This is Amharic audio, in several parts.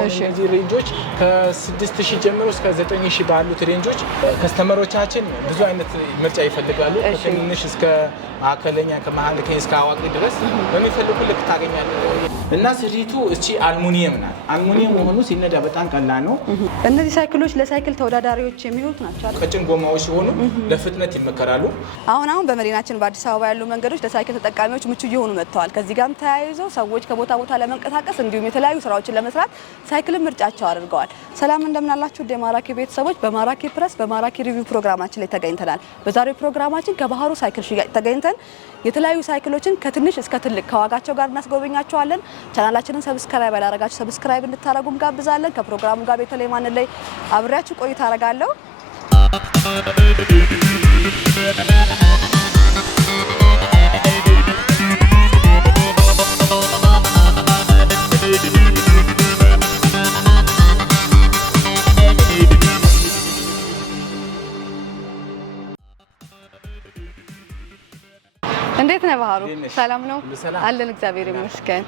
አሁን እነዚህ ሬንጆች ከ6000 ጀምሮ እስከ 9000 ባሉት ሬንጆች ከስተመሮቻችን ብዙ አይነት ምርጫ ይፈልጋሉ። ከትንሽ እስከ ማዕከለኛ ከመሀልከኝ እስከ አዋቂ ድረስ በሚፈልጉ ልክ ታገኛለህ። እና ስሪቱ እቺ አልሙኒየም ናት። አልሙኒየም ሆኖ ሲነዳ በጣም ቀላል ነው። እነዚህ ሳይክሎች ለሳይክል ተወዳዳሪዎች የሚሆኑት ናቸው። ቀጭን ጎማዎች ሲሆኑ ለፍጥነት ይመከራሉ። አሁን በመዲናችን በአዲስ አበባ ያሉ መንገዶች ለሳይክል ተጠቃሚዎች ምቹ እየሆኑ መጥተዋል። ከዚህ ጋርም ተያይዞ ሰዎች ከቦታ ቦታ ለመንቀሳቀስ እንዲሁም የተለያዩ ስራዎችን ለመስራት ሳይክልን ምርጫቸው አድርገዋል። ሰላም እንደምናላችሁ የማራኪ ቤተሰቦች፣ በማራኪ ፕረስ በማራኪ ሪቪው ፕሮግራማችን ላይ ተገኝተናል። በዛሬው ፕሮግራማችን ከባህሩ ሳይክል ሽያጭ ተገኝተን የተለያዩ ሳይክሎችን ከትንሽ እስከ ትልቅ ከዋጋቸው ጋር እናስጎበኛቸዋለን። ቻናላችንን ሰብስክራይብ ያላረጋችሁ ሰብስክራይብ እንድታረጉም ጋብዛለን። ከፕሮግራሙ ጋር በተለይ ማን ላይ አብሬያችሁ ቆይታ አረጋለሁ። እንዴት ነህ ባህሩ? ሰላም ነው አለን፣ እግዚአብሔር ይመስገን።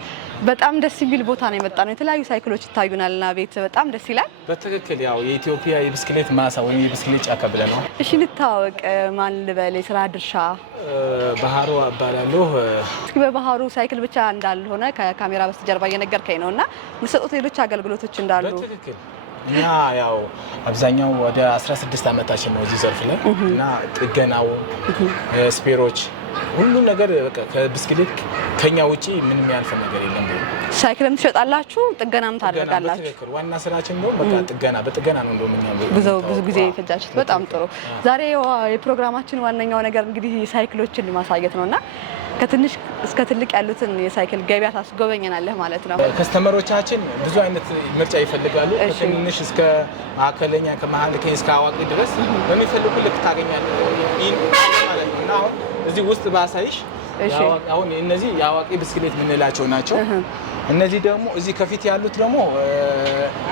በጣም ደስ የሚል ቦታ ነው የመጣ ነው። የተለያዩ ሳይክሎች ይታዩናልና ቤት በጣም ደስ ይላል። በትክክል ያው የኢትዮጵያ የብስክሌት ማሳ ወይም የብስክሌት ጫካ ብለን ነው። እሺ እንታወቅ፣ ማን ልበል? የስራ ድርሻ? ባህሩ እባላለሁ። እስኪ በባህሩ ሳይክል ብቻ እንዳልሆነ ከካሜራ በስተጀርባ እየነገርከኝ ነውና የምትሰጡት ሌሎች አገልግሎቶች እንዳሉ። በትክክል እኛ ያው አብዛኛው ወደ 16 ዓመታችን ነው እዚህ ዘርፍ ላይ እና ጥገናው ስፔሮች ሁሉም ነገር በቃ ከብስክሌት ከኛ ውጪ ምንም ያልፈ ነገር የለም። ሳይክልም ትሸጣላችሁ፣ ጥገናም ታደርጋላችሁ? በትክክል ዋና ስራችን ነው። በቃ በጥገና ነው እንደምኛ ብዙ ጊዜ የፈጃችሁት። በጣም ጥሩ። ዛሬ የፕሮግራማችን ዋነኛው ነገር እንግዲህ ሳይክሎችን ማሳየት ነውና ከትንሽ እስከ ትልቅ ያሉትን የሳይክል ገበያ ታስጎበኘናለህ ማለት ነው። ከስተመሮቻችን ብዙ አይነት ምርጫ ይፈልጋሉ። ከትንሽ እስከ ማዕከለኛ ከመሀልከኝ እስከ አዋቂ ድረስ በሚፈልጉ ልክ ታገኛለህ ማለት ነው። እና አሁን እዚህ ውስጥ ባሳይሽ አሁን እነዚህ የአዋቂ ብስክሌት የምንላቸው ናቸው። እነዚህ ደግሞ እዚህ ከፊት ያሉት ደግሞ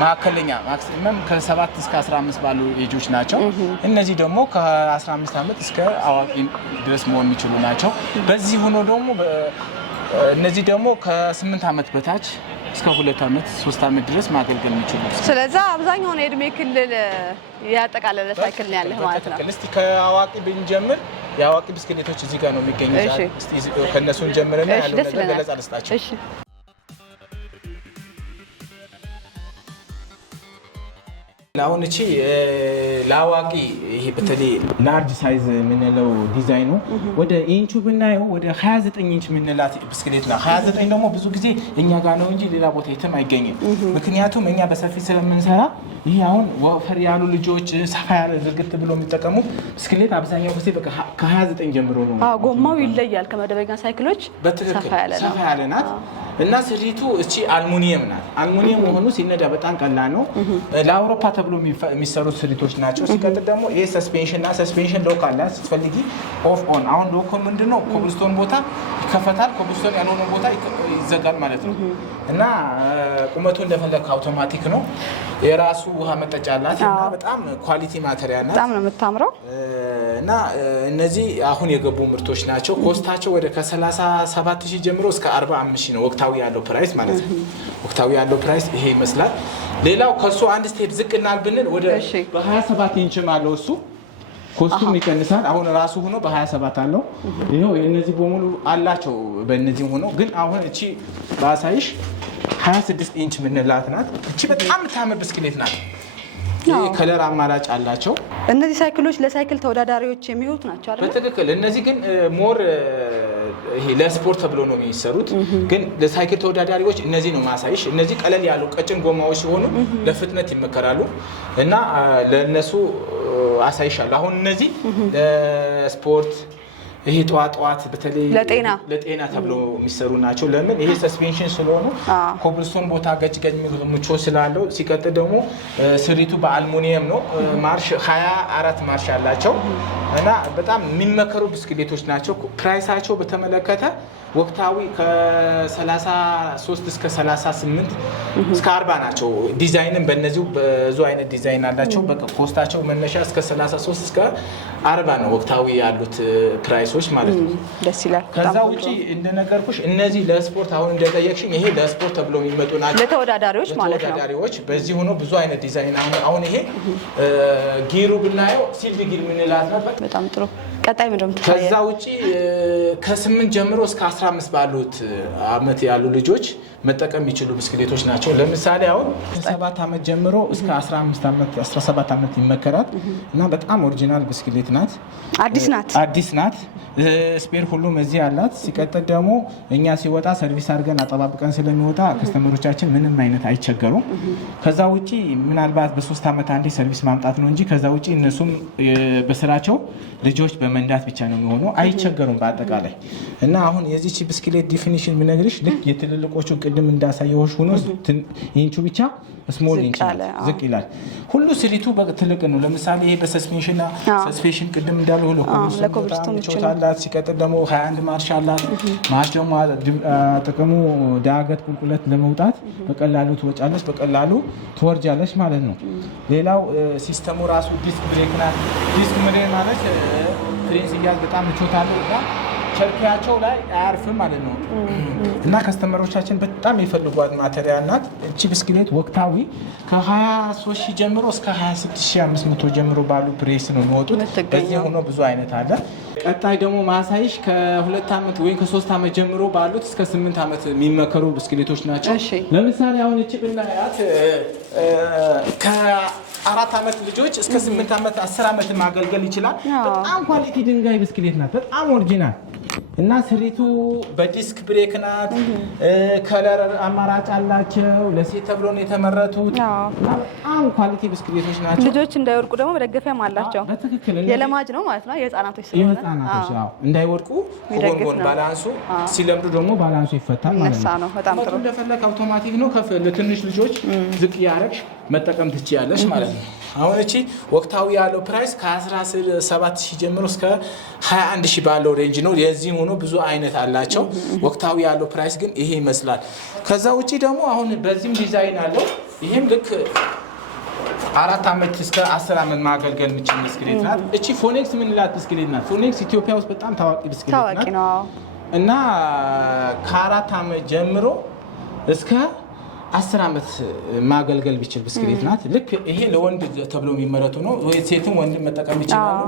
ማዕከለኛ ማክሲመም ከ7 እስከ 15 ባሉ ኤጆች ናቸው። እነዚህ ደግሞ ከ15 ዓመት እስከ አዋቂ ድረስ መሆን የሚችሉ ናቸው። በዚህ ሆኖ ደግሞ እነዚህ ደግሞ ከ8 ዓመት በታች እስከ 2 ዓመት 3 ዓመት ድረስ ማገልገል የሚችሉ። ስለዚህ አብዛኛውን የእድሜ ክልል ያጠቃለለ ሳይክል ነው ያለህ ማለት ነው። እስቲ ከአዋቂ ብንጀምር የአዋቂ ብስክሌቶች እዚህ ጋር ነው የሚገኙት። እስቲ ከነሱን ጀምረና ያለው ነገር ገለጻ ልስጣቸው። እሺ አሁን እቺ ለአዋቂ ይሄ በተለይ ላርጅ ሳይዝ የምንለው ዲዛይኑ ወደ ኢንቹ ብናየው ወደ 29 ኢንች የምንላት ብስክሌት ነው። 29 ደግሞ ብዙ ጊዜ እኛ ጋር ነው እንጂ ሌላ ቦታ የትም አይገኝም። ምክንያቱም እኛ በሰፊ ስለምንሰራ ይሄ አሁን ወፈር ያሉ ልጆች ሰፋ ያለ ዝርግት ብሎ የሚጠቀሙት ብስክሌት አብዛኛው ጊዜ በቃ ከ29 ጀምሮ ነው። ጎማው ይለያል ከመደበኛ ሳይክሎች ሰፋ ያለ ናት። እና ስሪቱ እቺ አልሙኒየም ናት። አልሙኒየም ሆኖ ሲነዳ በጣም ቀላል ነው። ለአውሮፓ ተብሎ የሚሰሩት ስሪቶች ናቸው። ሲቀጥል ደግሞ ይሄ ሰስፔንሽን እና ሰስፔንሽን ሎክ አለ። ስትፈልጊ ኦፍ ኦን። አሁን ሎክ ምንድነው? ኮብልስቶን ቦታ ይከፈታል፣ ኮብልስቶን ያልሆነ ቦታ ይዘጋል ማለት ነው። እና ቁመቱ እንደፈለክ አውቶማቲክ ነው። የራሱ ውሃ መጠጫ አላት እና በጣም ኳሊቲ ማቴሪያል ናት። በጣም ነው የምታምረው። እና እነዚህ አሁን የገቡ ምርቶች ናቸው። ኮስታቸው ወደ ከ37,000 ጀምሮ እስከ 45,000 ነው ወቅታዊ ያለው ፕራይስ ማለት ነው። ወቅታዊ ያለው ፕራይስ ይሄ ይመስላል። ሌላው ከሱ አንድ ስቴፕ ዝቅ እናል ብንል ወደ በ27 ኢንችም አለው እሱ ኮስቱም ይቀንሳል። አሁን ራሱ ሆኖ በ27 አለው። ይሄው እነዚህ በሙሉ አላቸው። በእነዚህ ሆኖ ግን አሁን እቺ ባሳይሽ 26 ኢንች ምንላት ናት። እቺ በጣም ታምር ብስክሌት ናት። ከለር አማራጭ አላቸው። እነዚህ ሳይክሎች ለሳይክል ተወዳዳሪዎች የሚሆኑት ናቸው አይደል? በትክክል እነዚህ ግን ሞር ይሄ ለስፖርት ተብሎ ነው የሚሰሩት። ግን ለሳይክል ተወዳዳሪዎች እነዚህ ነው ማሳይሽ። እነዚህ ቀለል ያሉ ቀጭን ጎማዎች ሲሆኑ ለፍጥነት ይመከራሉ እና ለነሱ አሳይሻለሁ። አሁን እነዚህ ለስፖርት ይሄ ጠዋት በተለይ ለጤና ተብሎ የሚሰሩ ናቸው። ለምን? ይሄ ሰስፔንሽን ስለሆኑ ኮብልስቶን ቦታ ገጭ ምቾት ስላለው። ሲቀጥል ደግሞ ስሪቱ በአልሙኒየም ነው። ማርሽ 24 ማርሽ አላቸው። እና በጣም የሚመከሩ ብስክሌቶች ናቸው። ፕራይሳቸው በተመለከተ ወቅታዊ ከ33 እስከ 38 እስከ 40 ናቸው። ዲዛይንም በእነዚሁ ብዙ አይነት ዲዛይን አላቸው። በቃ ኮስታቸው መነሻ እስከ 33 እስከ 40 ነው ወቅታዊ ያሉት ፕራይሶች ማለት ነው። ደስ ይላል። ከዛ ውጪ እንደነገርኩሽ እነዚህ ለስፖርት አሁን እንደጠየቅሽኝ ይሄ ለስፖርት ተብሎ የሚመጡ ናቸው። ለተወዳዳሪዎች ማለት ነው። ለተወዳዳሪዎች በዚህ ሆኖ ብዙ አይነት ዲዛይን አሁን ይሄ ጊሩ ብናየው ሲልቪ ጊር የምንላት ነበር። በጣም ጥሩ። ቀጣይ ምንድነው? ከዛ ውጪ ከ8 ጀምሮ እስከ 15 ባሉት አመት ያሉ ልጆች መጠቀም የሚችሉ ብስክሌቶች ናቸው። ለምሳሌ አሁን ከ7 አመት ጀምሮ እስከ 15 አመት 17 አመት ይመከራል እና በጣም ኦሪጂናል ብስክሌት ናት። አዲስ ናት። ስፔር ሁሉም እዚህ አላት። ሲቀጥል ደግሞ እኛ ሲወጣ ሰርቪስ አድርገን አጠባብቀን ስለሚወጣ ከስተመሮቻችን ምንም አይነት አይቸገሩም። ከዛ ውጪ ምናልባት በ3 አመት አንዴ ሰርቪስ ማምጣት ነው እንጂ ከዛ ውጪ እነሱም በስራቸው ልጆች በመንዳት ብቻ ነው የሚሆኑ፣ አይቸገሩም በአጠቃላይ። እና አሁን የዚች ብስክሌት ዲፊኒሽን ብነግርሽ ልክ የትልልቆቹ ቅድም እንዳሳየሁሽ ሆኖ ኢንቹ ብቻ ስሞል ኢንች ዝቅ ይላል። ሁሉ ስሪቱ ትልቅ ነው። ለምሳሌ ይሄ በሰስፔንሽንና ሰስፔንሽን ቅድም እንዳለው ለኮብልስቶን ይችላል። ሲቀጥል ደግሞ 21 ማርሽ አላት። ማርሽ ደግሞ ጥቅሙ ዳገት ቁልቁለት ለመውጣት በቀላሉ ትወጫለች፣ በቀላሉ ትወርጃለች ማለት ነው። ሌላው ሲስተሙ ራሱ ዲስክ ብሬክ ናት። ዲስክ ብሬክ ማለት ፍሬን ሲያዝ በጣም ምቾት አለው እና ቸርኪያቸው ላይ አያርፍም ማለት ነው። እና ከስተመሮቻችን በጣም የፈልጓት ማቴሪያል ናት። እቺ ብስክሌት ወቅታዊ ከ23,000 ጀምሮ እስከ 26,500 ጀምሮ ባሉ ፕሬስ ነው የሚወጡት። በዚህ ሆኖ ብዙ አይነት አለ። ቀጣይ ደግሞ ማሳይሽ ከ2 አመት ወይም ከ3 አመት ጀምሮ ባሉት እስከ 8 አመት የሚመከሩ ብስክሌቶች ናቸው። ለምሳሌ አሁን እቺ ብናያት ከ4 አመት ልጆች እስከ 8 አመት 10 አመት ማገልገል ይችላል። በጣም ኳሊቲ ድንጋይ ብስክሌት ናት። በጣም ኦሪጂናል እና ስሪቱ በዲስክ ብሬክ ናት። ከለር አማራጭ አላቸው። ለሴት ተብሎ ነው የተመረቱት። በጣም ኳሊቲ ብስክሌቶች ናቸው። ልጆች እንዳይወድቁ ደግሞ መደገፊያም አላቸው። በትክክል የለማጅ ነው ማለት ነው። የህፃናቶች ስለሆነ እንዳይወድቁ ጎን ባላንሱ ሲለምዱ ደግሞ ባላንሱ ይፈታል ማለት ነው። በጣም ጥሩ። እንደፈለክ አውቶማቲክ ነው። ለትንሽ ልጆች ዝቅ ያረግሽ መጠቀም ትችያለሽ ማለት ነው። አሁን እቺ ወቅታዊ ያለው ፕራይስ ከ17,000 ጀምሮ እስከ 21,000 ባለው ሬንጅ ነው። የዚህም ሆኖ ብዙ አይነት አላቸው። ወቅታዊ ያለው ፕራይስ ግን ይሄ ይመስላል። ከዛ ውጪ ደግሞ አሁን በዚህም ዲዛይን አለው። ይሄም ልክ 4 አመት እስከ 10 አመት ማገልገል የምችል ብስክሌት ናት። እቺ ፎኔክስ የምንላት ብስክሌት ናት። ፎኔክስ ኢትዮጵያ ውስጥ በጣም ታዋቂ ብስክሌት ናት እና ከ4 አመት ጀምሮ እስከ 10 አመት ማገልገል ቢችል ብስክሌት ናት። ልክ ይሄ ለወንድ ተብሎ የሚመረቱ ነው። ሴትም ወንድም መጠቀም ይችላሉ።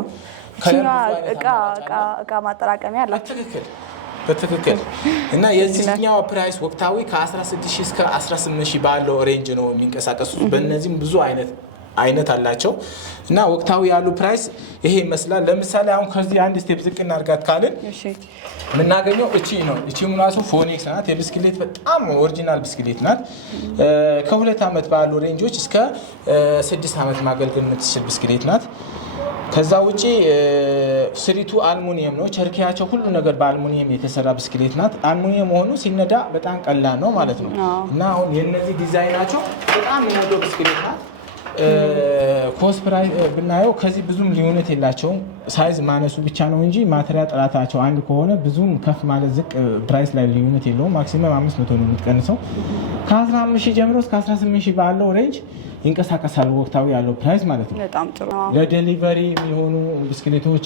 እቃ ማጠራቀሚያ አላት። በትክክል እና የዚህኛው ፕራይስ ወቅታዊ ከ16,000 እስከ 18,000 ባለው ሬንጅ ነው የሚንቀሳቀሱት። በእነዚህም ብዙ አይነት አላቸው እና ወቅታዊ ያሉ ፕራይስ ይሄ ይመስላል። ለምሳሌ አሁን ከዚህ አንድ ስቴፕ ዝቅ እናድርጋት ካልን የምናገኘው እቺ ነው። እቺ ሙላሱ ፎኔክስ ናት። የብስክሌት በጣም ኦሪጂናል ብስክሌት ናት። ከ2 አመት ባሉ ሬንጆች እስከ 6 አመት ማገልገል የምትችል ብስክሌት ናት። ከዛ ውጪ ስሪቱ አልሙኒየም ነው። ቸርኪያቸው ሁሉ ነገር በአልሙኒየም የተሰራ ብስክሌት ናት። አልሙኒየም መሆኑ ሲነዳ በጣም ቀላል ነው ማለት ነው እና አሁን የነዚህ ዲዛይናቸው በጣም የሚወደው ብስክሌት ናት። ኮስት ፕራይስ ብናየው ከዚህ ብዙም ልዩነት የላቸውም። ሳይዝ ማነሱ ብቻ ነው እንጂ ማቴሪያል ጥራታቸው አንድ ከሆነ ብዙም ከፍ ማለት ዝቅ ፕራይስ ላይ ልዩነት የለውም። ማክሲመም 500 ነው የምትቀንሰው። ከ15,000 ጀምሮ እስከ 18,000 ባለው ሬንጅ ይንቀሳቀሳሉ። ወቅታዊ ያለው ፕራይስ ማለት ነው። በጣም ጥሩ። ለዴሊቨሪ የሚሆኑ ብስክሌቶች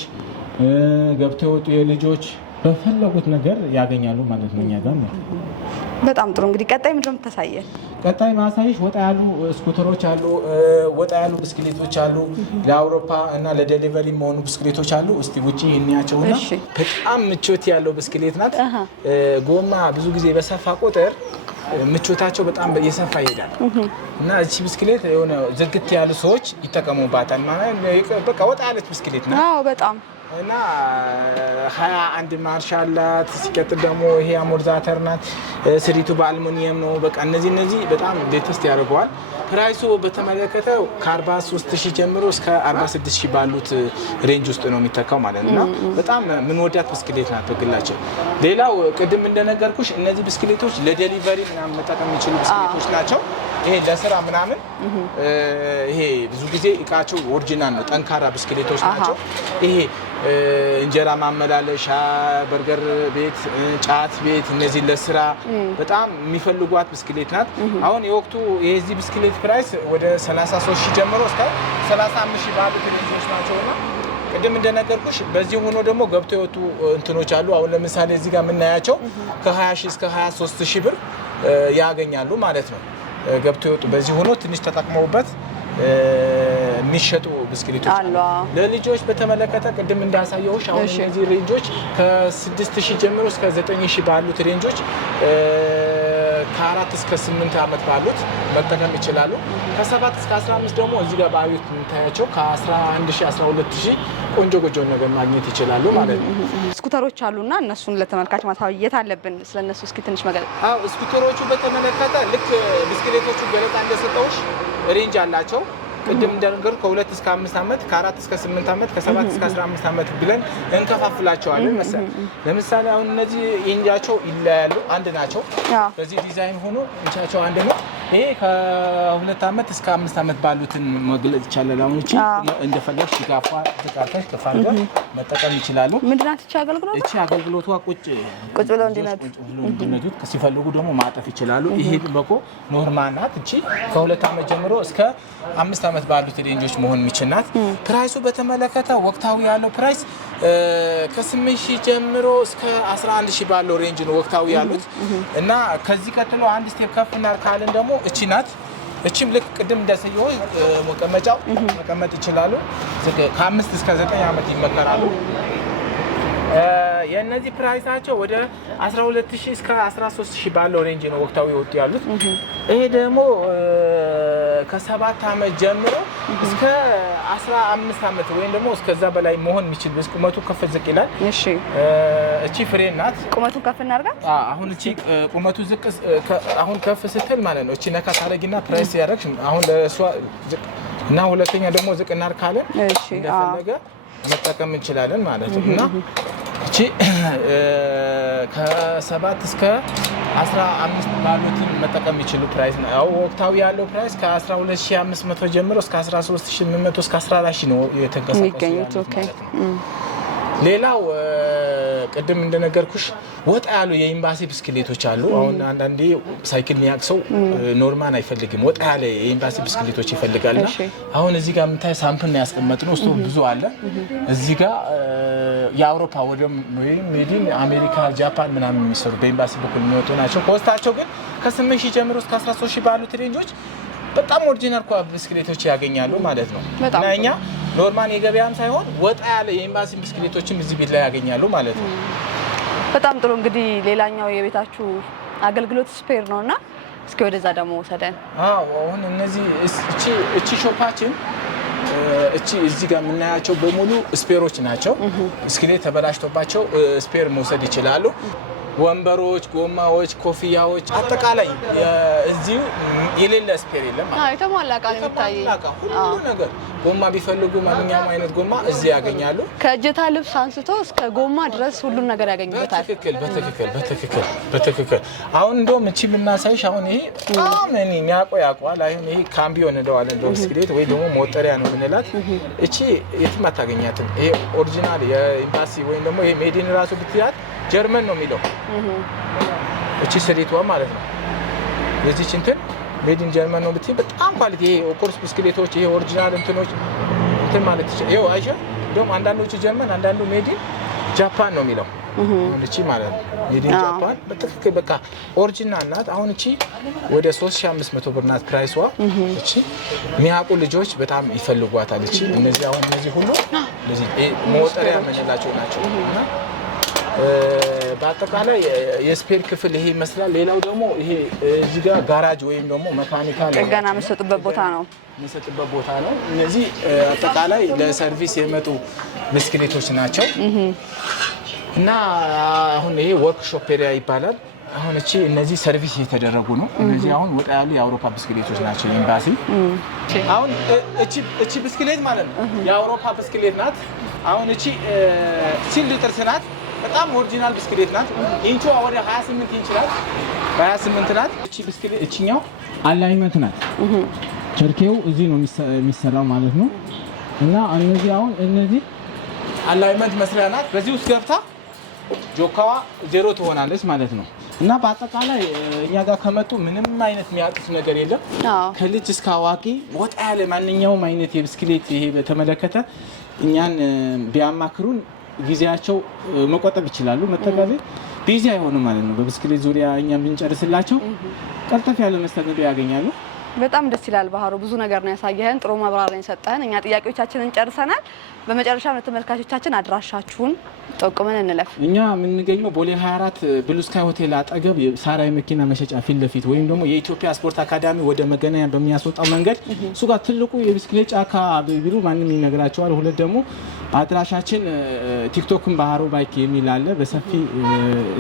ገብተው የወጡ የልጆች በፈለጉት ነገር ያገኛሉ ማለት ነው እኛ ጋር። በጣም ጥሩ። እንግዲህ ቀጣይ ምንድን ነው የምታሳየን? ቀጣይ ማሳይሽ ወጣ ያሉ ስኩተሮች አሉ፣ ወጣ ያሉ ብስክሌቶች አሉ። ለአውሮፓ እና ለዴሊቨሪ የሚሆኑ ብስክሌቶች አሉ። እስቲ ውጪ እንያቸውና በጣም ምቾት ያለው ብስክሌት ናት። ጎማ ብዙ ጊዜ በሰፋ ቁጥር ምቾታቸው በጣም እየሰፋ ይሄዳል እና እቺ ብስክሌት የሆነ ዝግት ያሉ ሰዎች ይጠቀሙባታል ማለት በቃ ወጣ ያለች ብስክሌት ናት። አዎ በጣም እና 21 ማርሽ አላት። ሲቀጥል ደግሞ ይሄ አሞርዛተር ናት። ስሪቱ በአልሙኒየም ነው። በቃ እነዚህ በጣም ሌተስት ያደርገዋል። ፕራይሱ በተመለከተ ከ43000 ጀምሮ እስከ 46000 ባሉት ሬንጅ ውስጥ ነው የሚተካው ማለት ነው። በጣም ምን ወዳት ብስክሌት ናት በግላችን። ሌላው ቅድም እንደነገርኩሽ እነዚህ ብስክሌቶች ለዴሊቨሪ ምናምን መጠቀም የሚችሉ ብስክሌቶች ናቸው። ይሄ ለስራ ምናምን ይሄ ብዙ ጊዜ እቃቸው ኦሪጂናል ነው፣ ጠንካራ ብስክሌቶች ናቸው። ይሄ እንጀራ ማመላለሻ፣ በርገር ቤት፣ ጫት ቤት እነዚህ ለስራ በጣም የሚፈልጓት ብስክሌት ናት። አሁን የወቅቱ የዚህ ብስክሌት ፕራይስ ወደ 33000 ጀምሮ እስከ 35000 ባሉት ሬንጆች ናቸውና ቅድም እንደነገርኩሽ በዚህ ሆኖ ደግሞ ገብቶ የወጡ እንትኖች አሉ። አሁን ለምሳሌ እዚህ ጋር የምናያቸው ከ20000 እስከ 23000 ብር ያገኛሉ ማለት ነው። ገብቶ የወጡ በዚህ ሆኖ ትንሽ ተጠቅመውበት የሚሸጡ ብስክሌቶች አሉ። ለልጆች በተመለከተ ቅድም እንዳሳየሁሽ አሁን እነዚህ ሬንጆች ከ6000 ጀምሮ እስከ 9000 ባሉት ሬንጆች ከ4 እስከ 8 ዓመት ባሉት መጠቀም ይችላሉ። ከ7 እስከ 15 ደግሞ እዚህ ጋር ባዩት የምታያቸው ከ11000 12000 ቆንጆ ነገር ማግኘት ይችላሉ ማለት ነው። ስኩተሮች አሉና እነሱን ለተመልካች ማሳየት አለብን። ስለነሱ እስኪ ትንሽ መገለጽ። ስኩተሮቹ በተመለከተ ልክ ብስክሌቶቹ ገለጻ እንደሰጠውሽ ሬንጅ አላቸው። ቅድም እንደነገርኩ ከ2 እስከ 5 ዓመት፣ ከ4 እስከ 8 ዓመት፣ ከ7 እስከ 15 ዓመት ብለን እንከፋፍላቸዋለን መሰለኝ። ለምሳሌ አሁን እነዚህ ኢንጃቸው ይለያሉ፣ አንድ ናቸው። በዚህ ዲዛይን ሆኖ ኢንቻቸው አንድ ነው። ይሄ ከ2 ዓመት እስከ 5 ዓመት ባሉትን መግለጽ ይቻላል። አሁን እቺ እንደፈለግሽ ድጋፋ ተቃርተሽ ከፋልጋ መጠቀም ይችላሉ። ምንድናት እቺ አገልግሎት? እቺ አገልግሎቷ ቁጭ ብለው እንዲነዱ ሲፈልጉ ደግሞ ማጠፍ ይችላሉ። ይሄ በቆ ኖርማል ናት። እቺ ከ2 ዓመት ጀምሮ እስከ 5 ዓመት ባሉት ሬንጆች መሆን የሚችላት። ፕራይሱ በተመለከተ ወቅታዊ ያለው ፕራይስ ከ8000 ጀምሮ እስከ 11000 ባለው ሬንጅ ነው ወቅታዊ ያሉት እና ከዚህ ቀጥሎ አንድ ስቴፕ ከፍ እናርካለን ደግሞ እቺ ናት። እቺም ልክ ቅድም እንደሰየው መቀመጫው መቀመጥ ይችላሉ። ከ5 እስከ 9 ዓመት ይመከራሉ። የነዚህ ፕራይሳቸው ወደ 12000 እስከ 13000 ባለው ሬንጅ ነው ወቅታዊ ወጡ ያሉት። ይሄ ደግሞ ከ7 ዓመት ጀምሮ እስከ 15 ዓመት ወይም ደግሞ እስከዛ በላይ መሆን የሚችል ቁመቱ ከፍ ዝቅ ይላል። እሺ እቺ ፍሬን ናት። ቁመቱን ከፍ እናርጋት። አሁን እቺ ቁመቱ ዝቅ አሁን ከፍ ስትል ማለት ነው። እቺ ነካ ታረጊና ፕራይስ ያደርግሽ አሁን ለሷ እና ሁለተኛ ደግሞ ዝቅ እናርካለን። እሺ እንደፈለገ መጠቀም እንችላለን ማለት ነው። እና እቺ ከ7 እስከ 15 ባሉትን መጠቀም ይችሉ ፕራይስ ነው። ያው ወቅታዊ ያለው ፕራይስ ከ12500 ጀምሮ እስከ 13800 እስከ 14000 ነው የተንቀሳቀሰው ማለት ነው። ሌላው ቅድም እንደነገርኩሽ ወጣ ያሉ የኤምባሲ ብስክሌቶች አሉ። አሁን አንዳንዴ ሳይክል የሚያቅሰው ኖርማል አይፈልግም፣ ወጣ ያለ የኤምባሲ ብስክሌቶች ይፈልጋልና አሁን እዚህ ጋር የምታይ ሳምፕል ነው ያስቀመጥነው። እስቶ ብዙ አለ እዚህ ጋር የአውሮፓ ወደ ሜዲን አሜሪካ፣ ጃፓን ምናምን የሚሰሩ በኤምባሲ በኩል የሚወጡ ናቸው። ኮስታቸው ግን ከ8000 ጀምሮ እስከ 13000 ባሉት ሬንጆች በጣም ኦሪጂናል ብስክሌቶች ያገኛሉ ማለት ነው። እና እኛ ኖርማል የገበያም ሳይሆን ወጣ ያለ የኤምባሲ ብስክሌቶችም እዚህ ቤት ላይ ያገኛሉ ማለት ነው። በጣም ጥሩ። እንግዲህ ሌላኛው የቤታችሁ አገልግሎት ስፔር ነውና እስኪ ወደዛ ደግሞ ወሰደን። አሁን እነዚህ እቺ ሾፓችን እዚህ ጋር የምናያቸው በሙሉ ስፔሮች ናቸው። ብስክሌት ተበላሽቶባቸው ስፔር መውሰድ ይችላሉ። ወንበሮች፣ ጎማዎች፣ ኮፍያዎች አጠቃላይ እዚሁ የሌለ ስፔር የለም ማለት ነው። የተሟላ እቃ ነው የሚታየኝ። ሁሉ ነገር ጎማ ቢፈልጉ ማንኛውም አይነት ጎማ እዚህ ያገኛሉ። ከእጀታ ልብስ አንስቶ እስከ ጎማ ድረስ ሁሉን ነገር ያገኙበታል። በትክክል አሁን እንደውም እቺ የምናሳይሽ አሁን ይሄ በጣም እኔ ያውቀዋል። አሁን ይሄ ካምቢዮ እንለዋለን በብስክሌት ወይ ደግሞ ሞተሪያ ነው የምንላት። እቺ የትም አታገኛትም። ይሄ ኦሪጂናል የኤምባሲ ወይም ደግሞ ይሄ ሜዲን ራሱ ብትያት ጀርመን ነው የሚለው። እቺ ስሪቷ ማለት ነው የዚች እንትን ሜዲን ጀርመን ነው ብትይ በጣም ኳሊቲ ይሄ ኦኮርስ ብስክሌቶች ይሄ ኦሪጂናል እንትኖች እንትን ማለት ይችላል። ይሄው አይሻ እንደውም አንዳንዶቹ ጀርመን አንዳንዱ ሜዲን ጃፓን ነው የሚለው። እቺ ማለት ነው ሜዲን ጃፓን በትክክል በቃ ኦሪጂናል ናት። አሁን እቺ ወደ 3500 ብር ናት ፕራይሷ። እቺ የሚያውቁ ልጆች በጣም ይፈልጓታል። እቺ እነዚህ አሁን እነዚህ ሁሉ እነዚህ ሞተሪያ የምንላቸው ናቸው እና በአጠቃላይ የስፔር ክፍል ይሄ ይመስላል። ሌላው ደግሞ ይሄ እዚህ ጋር ጋራጅ ወይም ደግሞ መካኒካል ጥገና የሚሰጡበት ቦታ ነው። እነዚህ አጠቃላይ ለሰርቪስ የመጡ ብስክሌቶች ናቸው እና አሁን ይሄ ወርክሾፕ ኤሪያ ይባላል። አሁን እነዚህ ሰርቪስ የተደረጉ ነው። እነዚህ አሁን ወጣ ያሉ የአውሮፓ ብስክሌቶች ናቸው። ኤምባሲ አሁን እቺ ብስክሌት ማለት ነው የአውሮፓ ብስክሌት ናት። አሁን ሲል ሊትርስ ናት። በጣም ኦሪጂናል ብስክሌት ናት። ኢንቹ ወደ 28 ኢንች ናት። በ28 ናት። እቺ ብስክሌት እቺኛው አላይመንት ናት። ቸርኬው እዚህ ነው የሚሰራው ማለት ነው። እና እነዚህ አላይመንት መስሪያ ናት። በዚህ ውስጥ ገብታ ጆካዋ 0 ትሆናለች ማለት ነው። እና በአጠቃላይ እኛ ጋር ከመጡ ምንም አይነት የሚያጡት ነገር የለም። ከልጅ እስከ አዋቂ ወጣ ያለ ማንኛውም አይነት የብስክሌት ይሄ በተመለከተ እኛን ቢያማክሩን ጊዜያቸው መቆጠብ ይችላሉ። መተጋበል ቢዚ አይሆንም ማለት ነው። በብስክሌት ዙሪያ እኛም ብንጨርስላቸው ቀልጠፍ ያለ መስተንግዶ ያገኛሉ። በጣም ደስ ይላል። ባህሩ ብዙ ነገር ነው ያሳየህን፣ ጥሩ ማብራሪያ ሰጠህን። እኛ ጥያቄዎቻችንን ጨርሰናል። በመጨረሻ ለተመልካቾቻችን አድራሻችሁን ጠቁመን እንለፍ። እኛ የምንገኘው ቦሌ 24 ብሉ ስካይ ሆቴል አጠገብ ሳራይ መኪና መሸጫ ፊት ለፊት ወይም ደግሞ የኢትዮጵያ ስፖርት አካዳሚ ወደ መገናኛ በሚያስወጣው መንገድ እሱ ጋር ትልቁ የብስክሌት ጫካ ቢሉ ማንም ይነግራቸዋል። ሁለት ደግሞ አድራሻችን ቲክቶክን ባህሩ ባይክ የሚል አለ። በሰፊ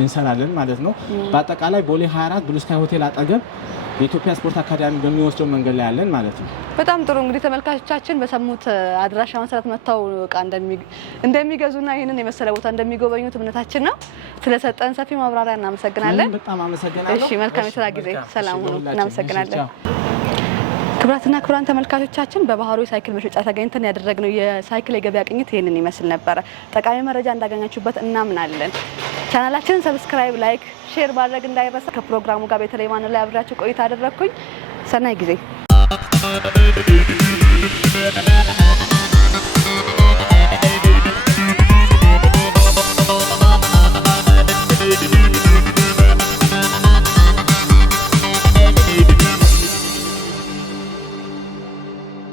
እንሰራለን ማለት ነው። በአጠቃላይ ቦሌ 24 ብሉ ስካይ ሆቴል አጠገብ የኢትዮጵያ ስፖርት አካዳሚ በሚወስደው መንገድ ላይ ያለን ማለት ነው። በጣም ጥሩ። እንግዲህ ተመልካቾቻችን በሰሙት አድራሻ መሰረት መጥተው እቃ እንደሚገዙና ይህንን የመሰለ ቦታ እንደሚጎበኙት እምነታችን ነው። ስለሰጠን ሰፊ ማብራሪያ እናመሰግናለን። በጣም አመሰግናለሁ። እሺ፣ መልካም የስራ ጊዜ። ሰላም ሁኑ። እናመሰግናለን። ክቡራትና ክቡራን ተመልካቾቻችን በባህሩ የሳይክል መሸጫ ተገኝተን ያደረግነው የሳይክል የገበያ ቅኝት ይህንን ይመስል ነበረ። ጠቃሚ መረጃ እንዳገኛችሁበት እናምናለን። ቻናላችንን ሰብስክራይብ፣ ላይክ፣ ሼር ማድረግ እንዳይረሳ። ከፕሮግራሙ ጋር በተለይ ማን ላይ አብራችሁ ቆይታ አደረኩኝ። ሰናይ ጊዜ